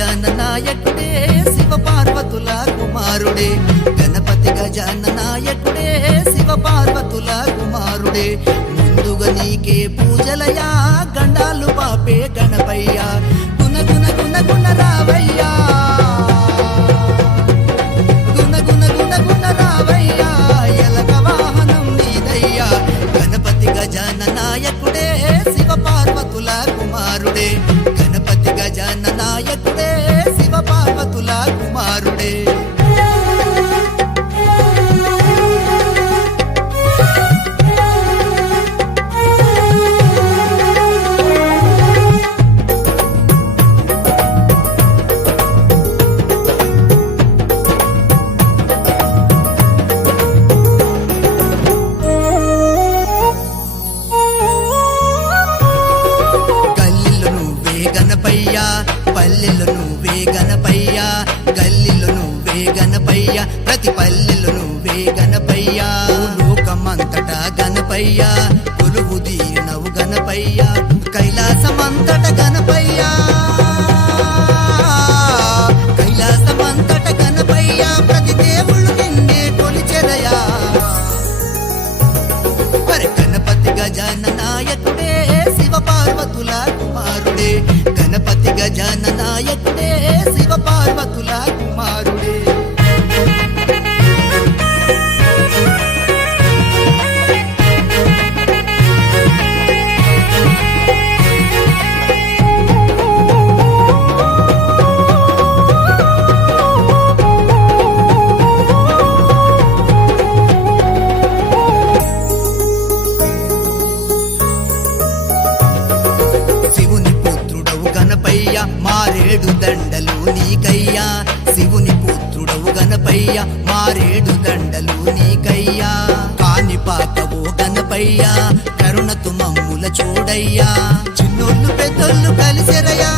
గజాననాయకుడే శివ పార్వతుల కుమారుడే గణపతి గజాననాయకుడే శివ పార్వతుల కుమారుడే ముందుగా నీకే పూజలయా గండాలు పాపే గణపయ్యా గుణ గుణ గుణ గుణ రావయ్యా గుణ గుణ గుణ గుణ రావయ్యా ఎలక వాహనం నీదయ్యా గణపతి గజాననాయకుడే శివ పార్వతుల కుమారుడే గణపతి గజాననాయకుడే శివ పార్వతుల కుమారుడే పల్లెలు నువ్వే గణపయ్యా గల్లీలు నువ్వే గణపయ్యా ప్రతి పల్లెలు నువ్వే గణపయ్యా లోకమంతటా గణపయ్యా కొలువు తీరినవు గణపయ్యా కైలాసమంతట గణపయ్యా కైలాసమంతట గణపయ్యా ప్రతి దేవుళ్ళు నిన్నే కొలిచెరయా మరి గణపతి గజాననాయకుడే శివ పార్వతుల కుమారుడే గణపతి గజాననాయకుడే శివ పార్వతుల కుమారుడే మారేడు దండలు నీకయ్యా శివుని పుత్రుడవు గణపయ్యా మారేడు దండలు నీకయ్యా కాణిపాకవో గణపయ్యా కరుణతు మమ్ముల చూడయ్యా చిన్నోళ్ళు పెద్దోళ్ళు కలిసెరయ్యా